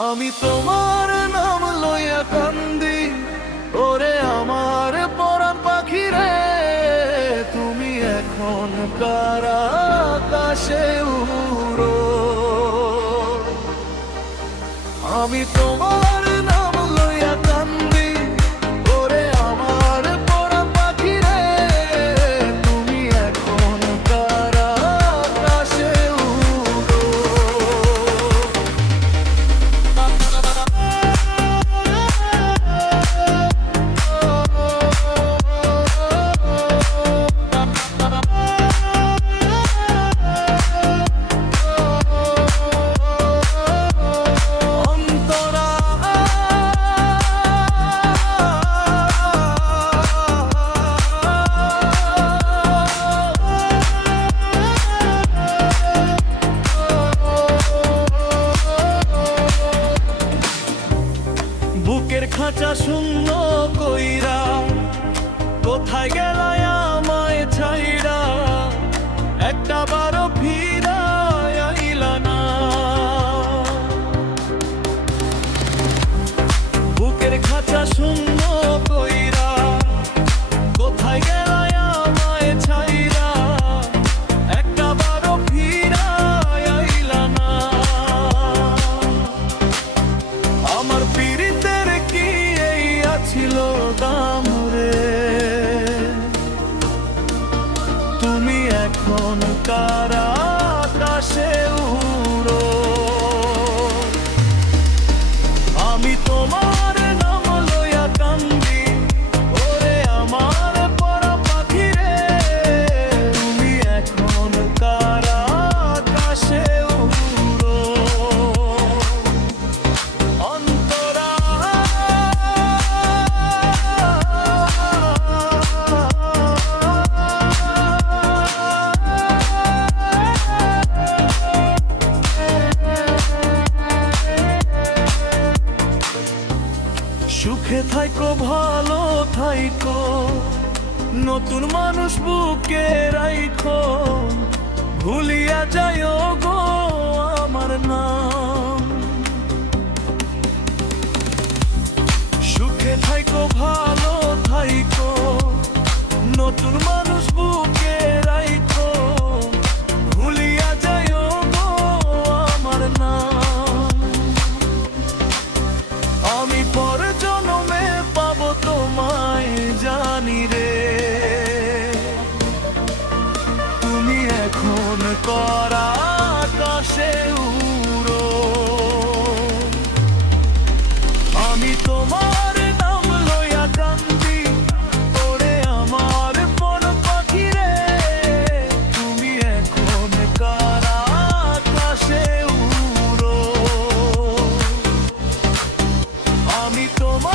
আমি তোমার নাম লইয়া কান্দি, ওরে আমার পরাণ পাখি রে, তুমি এখন কার আকাশে উড়ো। আমি তোমার নাম লইয়া কান্দি, ওরে আমার পরাণ পাখি রে, তুমি এখন কার আকাশে উড়ো। বুকের খাঁচা শূন্য কইরা কোথায় গেলায় আমায় ছাইরা, একটা বারো ফিরা আইলা না। বুকের খাঁচা শূন্য কইরা কোথায় গেলায় আমায় ছাইরা, একটা বারো ফিরা আইলা না। আমার পীড়িতের কি এই ছিল দাম রে, তুমি এখন কার আকাশে উড়ো। আমি তোমার নাম লইয়া কান্দি, ওরে আমার পরাণ পাখি রে, তুমি এখন কার আকাশে উড়ো। সুখে থাইকো ভালো থাইকো, নতুন মানুষ বুকে রাইখো, ভুলিয়া যাইও গো আমার নাম। সুখে থাইকো ভালো থাইকো, নতুন মানুষ বুকে রাইখো, ভুলিয়া যাইও গো আমার নাম। আমি পর জন্মে পাবো তোমায় জানি রে, তুমি এখন কার আকাশে উড়ো। আমি তোমার নাম লইয়া কান্দি, ওরে আমার পরাণ পাখি রে, তুমি এখন কার আকাশে উড়ো। আমি তোমার